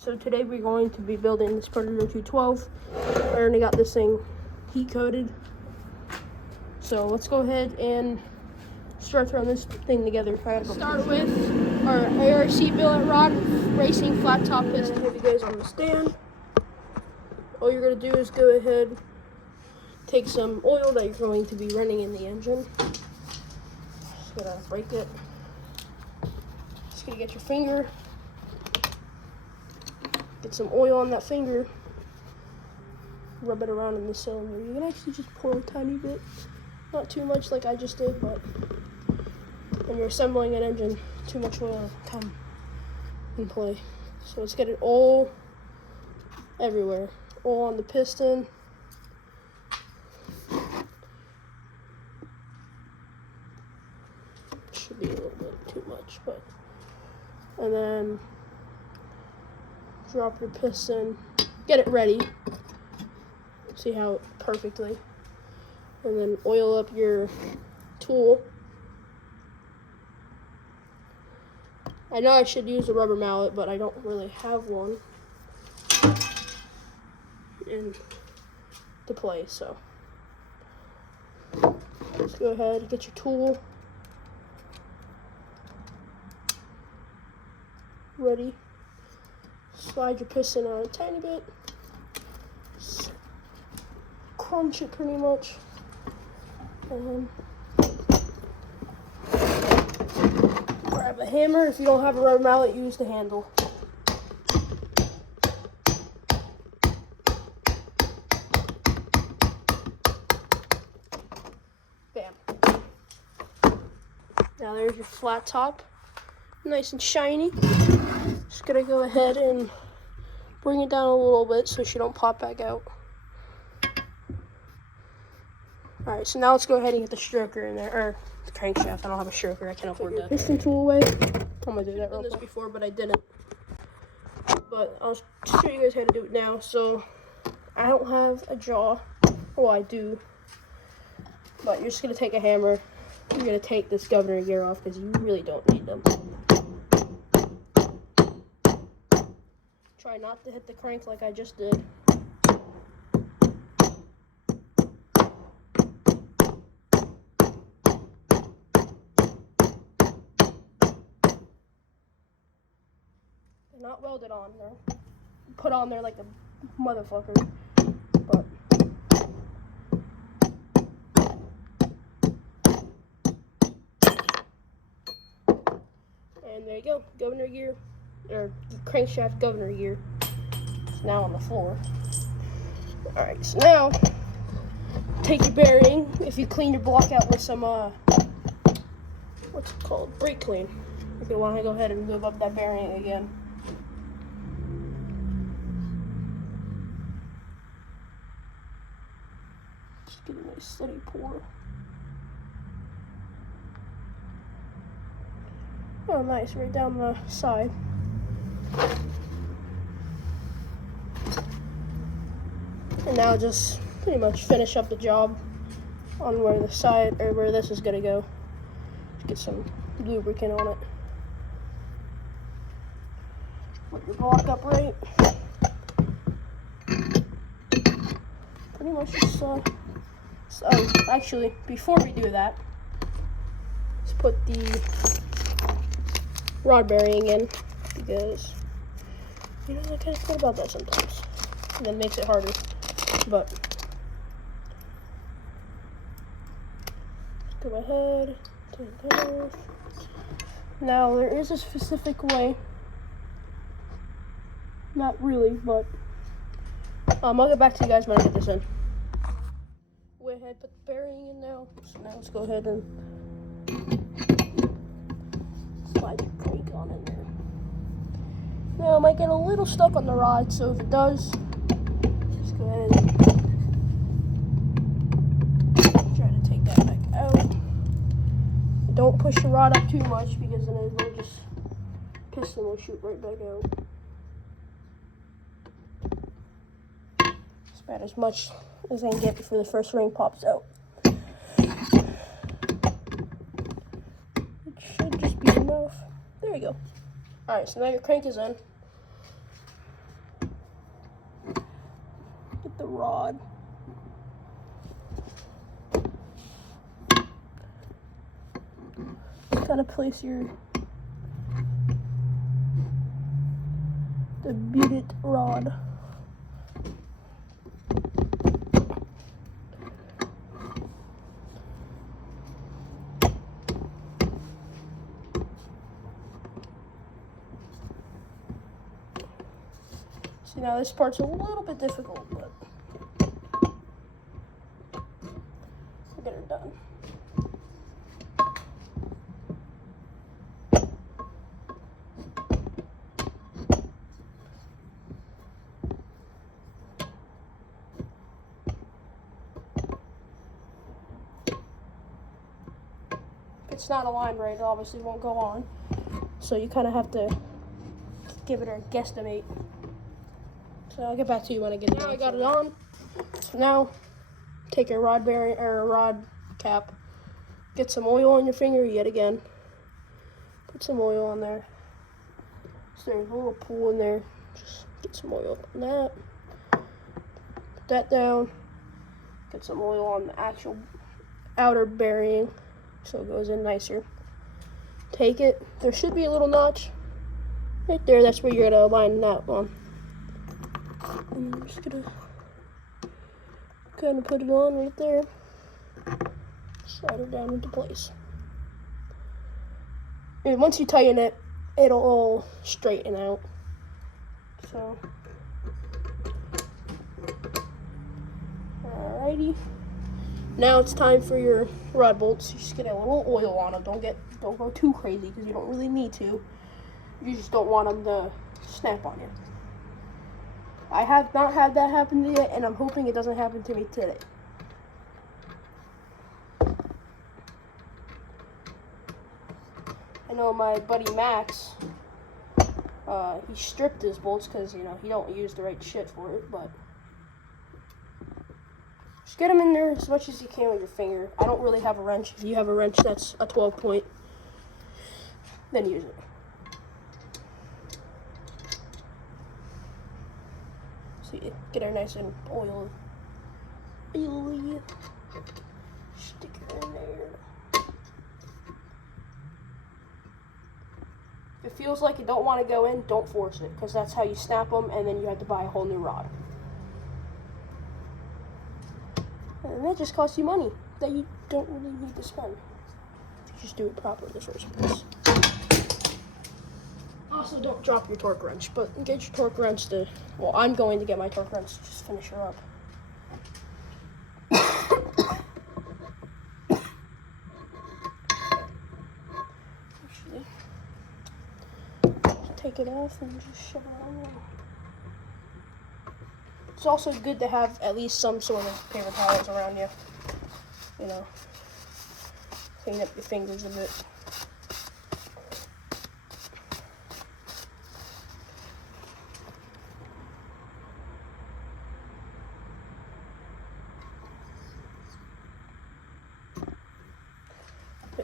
So today we're going to be building this Predator 212. I already got this thing heat coated. So let's go ahead and start throwing this thing together. Start with our ARC billet rod racing flat top piston. Have you guys on the stand. All you're going to do is go ahead, take some oil that you're going to be running in the engine. Just gonna break it. Just gonna get your finger. Get some oil on that finger, rub it around in the cylinder. You can actually just pour a tiny bit, not too much like I just did, but when you're assembling an engine, too much oil will come in play. So let's get it all everywhere, all on the piston. Should be a little bit too much, but, and then drop your piston, get it ready, see how perfectly, and then oil up your tool. I know I should use a rubber mallet, but I don't really have one to play, so let's go ahead and get your tool ready. Slide your piston on a tiny bit, crunch it pretty much, and grab a hammer. If you don't have a rubber mallet, use the handle. Bam. Now there's your flat top, nice and shiny. Just gonna go ahead and bring it down a little bit so she don't pop back out. Alright, so now let's go ahead and get the stroker in there, or the crankshaft. I don't have a stroker, I can't afford that. Piston tool away. I'm gonna do that real quick. I've done this before, but I didn't. But I'll show you guys how to do it now. So I don't have a jaw. Well, I do. But you're just gonna take a hammer. You're gonna take this governor gear off because you really don't need them. Try not to hit the crank like I just did. They're not welded on there. Put on there like a motherfucker. But and there you go, governor gear. Or crankshaft governor gear. It's now on the floor. Alright, so now take your bearing. If you clean your block out with some what's it called? Brake clean. If you want to go ahead and move up that bearing again. Just get a nice steady pour. Oh nice, right down the side. And now just pretty much finish up the job on where the side, or where this is gonna go. Just get some lubricant on it. Put your block up right. Pretty much just, so actually, before we do that, let's put the rod bearing in, because you know, I kind of forget about that sometimes. And then makes it harder. But go ahead, take that off. Now there is a specific way. Not really, but I'll get back to you guys when I get this in. Go ahead, put the bearing in now. So now let's go ahead and slide your crank on in there. Now it might get a little stuck on the rod, so if it does, just go ahead and try to take that back out. Don't push the rod up too much because then it will just, piston will shoot right back out. It's about as much as I can get before the first ring pops out. It should just be enough. There we go. Alright, so now your crank is in. rod. Kind of place the butte rod. See, now this part's a little bit difficult, but we'll get it done. If it's not aligned right, it obviously won't go on. So you kind of have to give it a guesstimate. So I'll get back to you when I get it. Now I got it on. So now take a rod bearing or a rod cap. Get some oil on your finger yet again. Put some oil on there. So there's a little pool in there. Just get some oil on that. Put that down. Get some oil on the actual outer bearing so it goes in nicer. Take it. There should be a little notch right there. That's where you're gonna align that one. And I'm just gonna kind of put it on right there. Slide it down into place. And once you tighten it, it'll all straighten out. So, alrighty. Now it's time for your rod bolts. You just get a little oil on them. Don't go too crazy because you don't really need to. You just don't want them to snap on you. I have not had that happen to yet, and I'm hoping it doesn't happen to me today. I know my buddy Max, he stripped his bolts because, you know, he don't use the right shit for it, but just get them in there as much as you can with your finger. I don't really have a wrench. If you have a wrench that's a 12 point, then use it. See, get her nice and oily. Stick it in there. If it feels like you don't want to go in, don't force it, because that's how you snap them, and then you have to buy a whole new rod. And that just costs you money that you don't really need to spend. You just do it properly in the first place. Also, don't drop your torque wrench, but get your torque wrench to, well, I'm going to get my torque wrench to just finish her up. Actually, just take it off and just shove it on there. It's also good to have at least some sort of paper towels around you. You know, clean up your fingers a bit.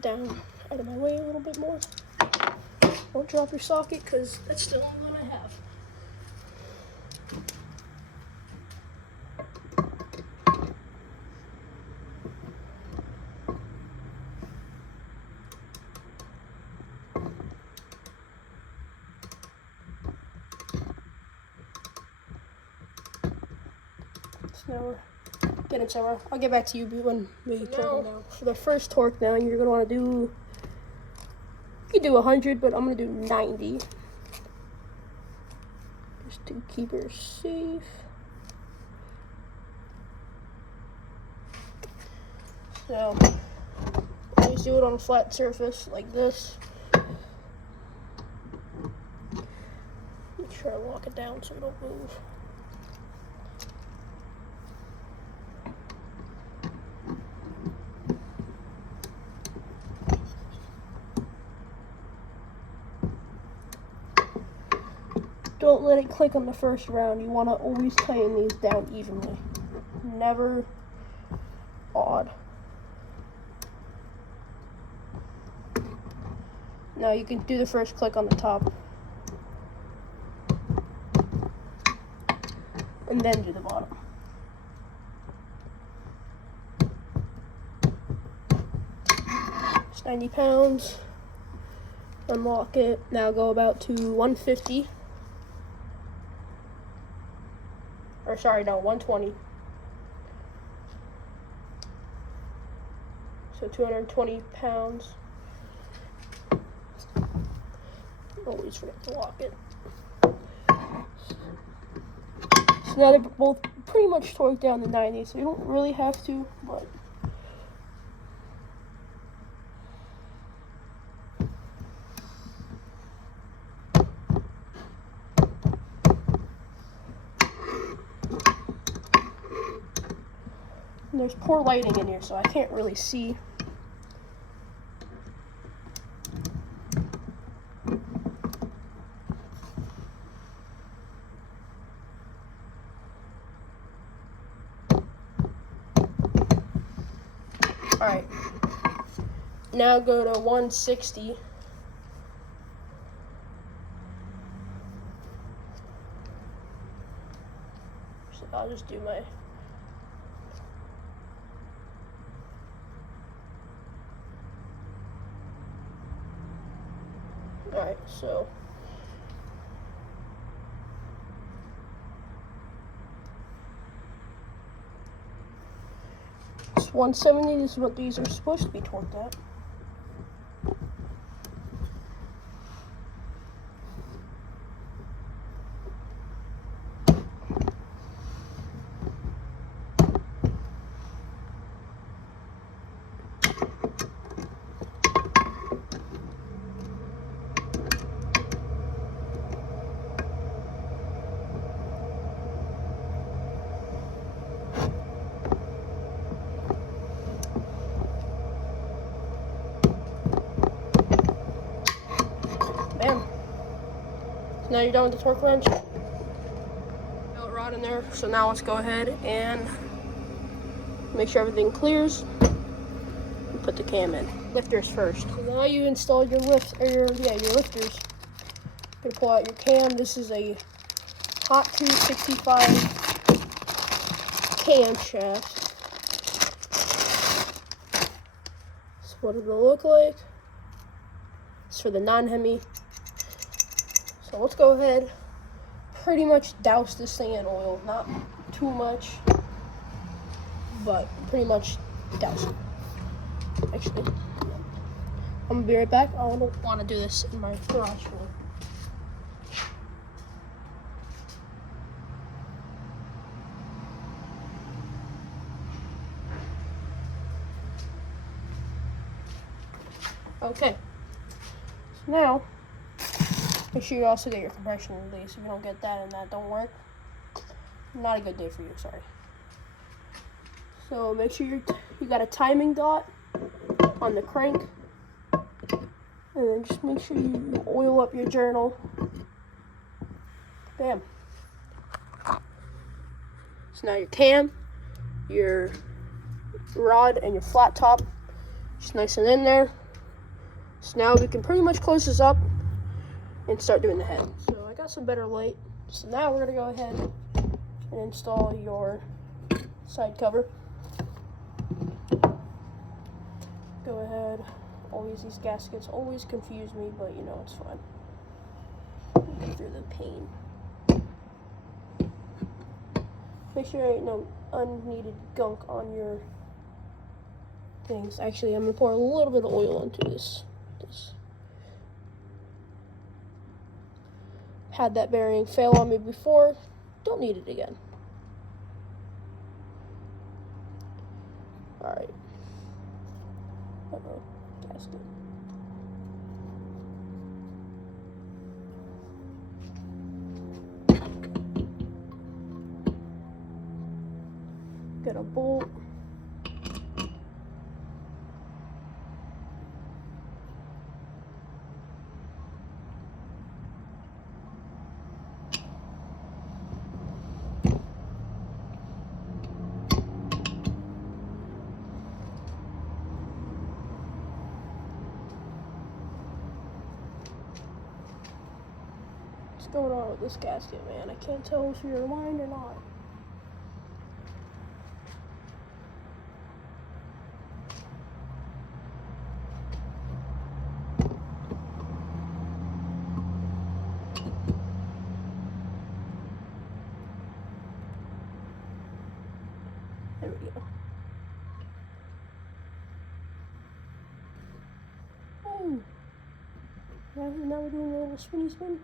Down out of my way a little bit more. Don't drop your socket because that's still the one I have. So now we're getting somewhere. I'll get back to you when we torque down. For the first torque down, you're gonna want to do, you can do 100, but I'm gonna do 90, just to keep her safe. So always do it on a flat surface like this. Make sure I lock it down so it don't move. Don't let it click on the first round. You want to always tighten these down evenly. Never odd. Now you can do the first click on the top. And then do the bottom. 90 pounds. Unlock it. Now go about to 150. Or sorry, no, 120. So 220 pounds. Always forget to lock it. So now they're both pretty much torqued down to 90, so you don't really have to, but and there's poor lighting in here, so I can't really see. Alright, now go to 160. So I'll just do my alright, so it's 170. This is what these are supposed to be torqued at. Bam. So now you're done with the torque wrench. Belt rod in there. So now let's go ahead and make sure everything clears. And put the cam in. Lifters first. So now you install your lifters. You're gonna pull out your cam. This is a Hot 265 camshaft. That's what it'll look like. It's for the non-hemi. So let's go ahead, pretty much douse this thing in oil. Not too much, but pretty much douse it. Actually, I'm gonna be right back. I don't want to do this in my garage room. Okay, so now make sure you also get your compression release. If you don't get that and that don't work, not a good day for you, sorry. So make sure you got a timing dot on the crank, and then just make sure you oil up your journal. Bam. So now your cam, your rod, and your flat top just nice and in there. So now we can pretty much close this up and start doing the head. So I got some better light. So now we're gonna go ahead and install your side cover. Go ahead. Always these gaskets always confuse me, but you know it's fun. Go through the pain. Make sure there ain't no unneeded gunk on your things. Actually, I'm gonna pour a little bit of oil into this. Had that bearing fail on me before, don't need it again. Alright. Uh-oh, gasket. Get a bolt. What's going on with this gasket, man? I can't tell if you're aligned or not. There we go. Oh. Now we're doing a little spinny spin.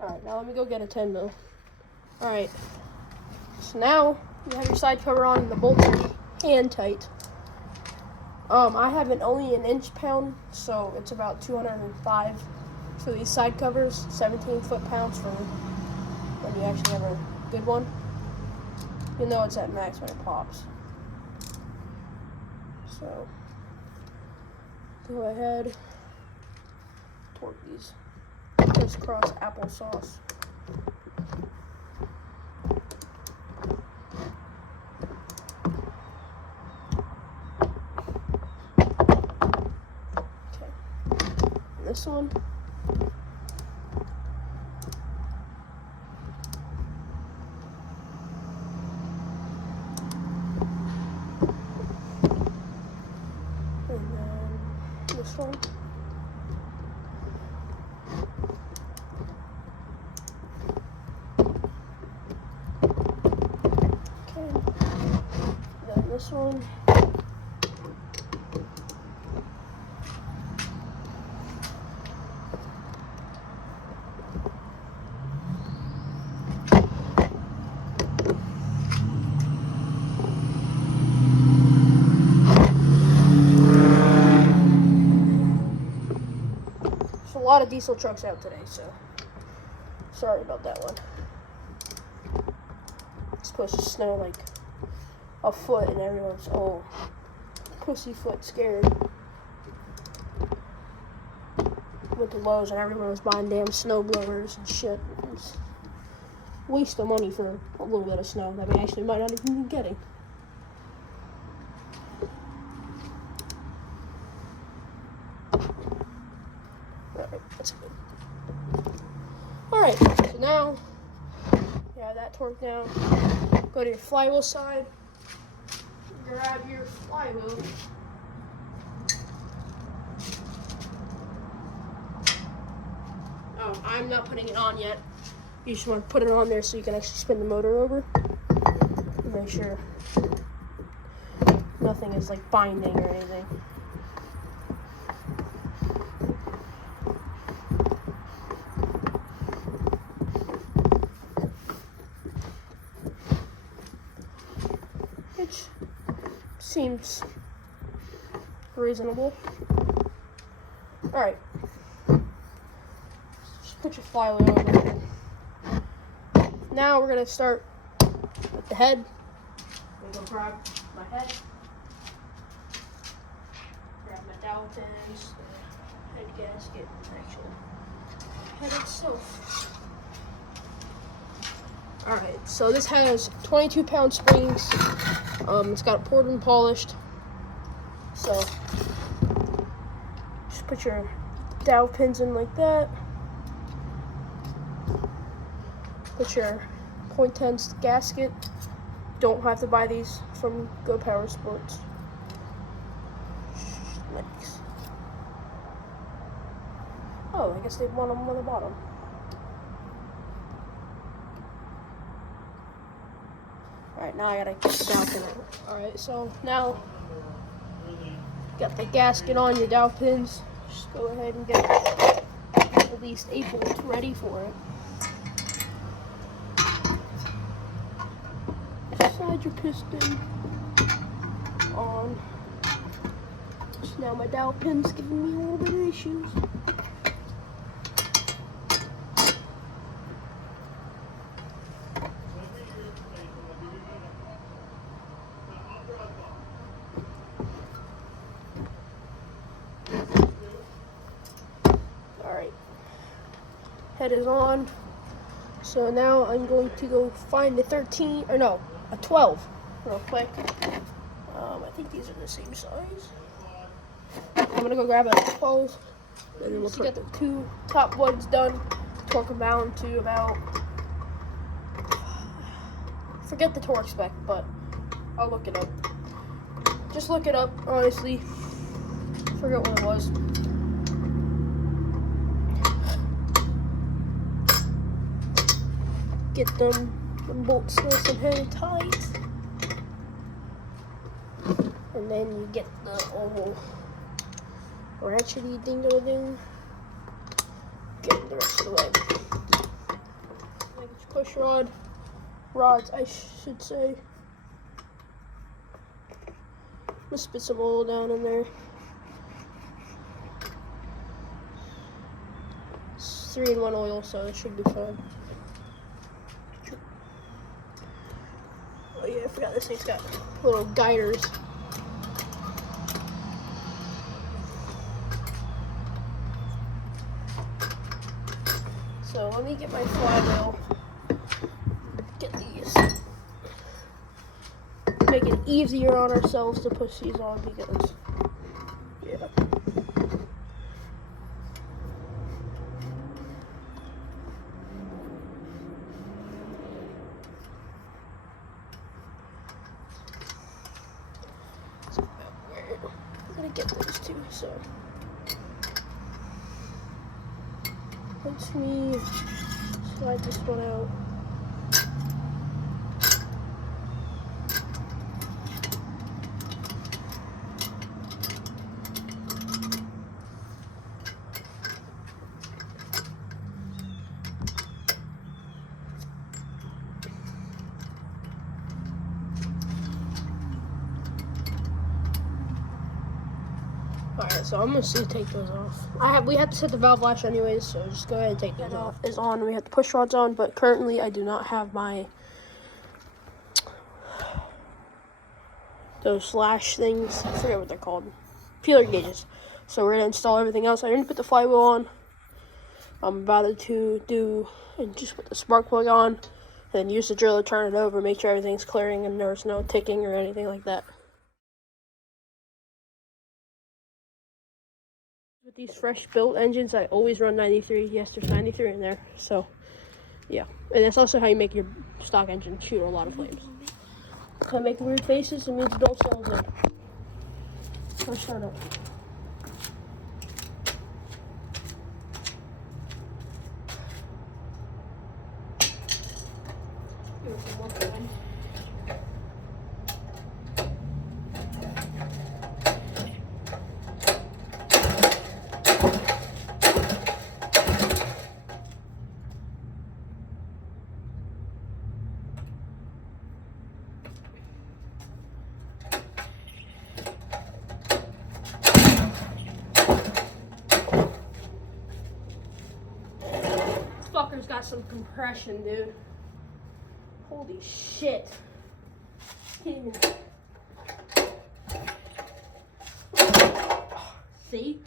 Alright, now let me go get a 10 mil. Alright. So now you have your side cover on and the bolts are hand tight. I have only an inch pound, so it's about 205 for these side covers, 17 foot-pounds for when you actually have a good one. You know it's at max when it pops. So go ahead, torque these. Crisscross applesauce. This one. And then this one. Okay. Then this one. A lot of diesel trucks out today, so sorry about that one. It's supposed to snow like a foot and everyone's all pussyfoot scared. Went to Lowe's and everyone was buying damn snow blowers and shit. It's a waste of money for a little bit of snow that we actually might not even be getting. Alright, that's good. Alright, so now you have that torque down. Go to your flywheel side. Grab your flywheel. I'm not putting it on yet. You just want to put it on there so you can actually spin the motor over. Make sure nothing is like binding or anything. Which seems reasonable. Alright. Just put your flywheel over here. Now we're going to start with the head. I'm going to go grab my head. Grab my dowel pins, the head gasket, actually. Head itself. Alright, so this has 22-pound springs. It's got it poured and polished. So just put your dowel pins in like that. Put your .10 gasket. Don't have to buy these from Go Power Sports. Next. Oh, I guess they want them on the bottom. Alright, now I gotta get the dowel pin out. Alright, so now got the gasket on your dowel pins. Just go ahead and get at least 8 bolts ready for it. Slide your piston on. So now my dowel pin's giving me a little bit of issues. Alright, head is on. So now I'm going to go find a 13, or no, a 12 real quick. I think these are the same size. I'm gonna go grab a 12 and then we'll get the 2 top ones done. Torque them down to about, forget the torque spec, but I'll look it up. Just look it up, honestly. Forget what it was. Get them bolts nice and very tight. And then you get the old ratchety dingo-ding. Get the rest of the way. Like push rods, I should say. I'm gonna spit some oil down in there. It's 3-in-1 oil, so it should be fine. Oh yeah, I forgot this thing's got little guiders. So let me get my flywheel. Get these. Make it easier on ourselves to push these on because, yeah. So I'm gonna get those two. So let me slide this one out. Alright, so I'm gonna take those off. We have to set the valve latch anyways, so just go ahead and take those off. Is on. We have the push rods on, but currently I do not have those slash things. I forget what they're called. Feeler gauges. So we're gonna install everything else. I didn't put the flywheel on. I'm about to do and just put the spark plug on, and then use the drill to turn it over, make sure everything's clearing and there's no ticking or anything like that. With these fresh built engines, I always run 93. Yes, there's 93 in there. So, yeah. And that's also how you make your stock engine shoot a lot of flames. If I make weird faces, it means don't sell them. Let's start up. Give it some more time. Fucker's got some compression, dude. Holy shit. Can't even... See?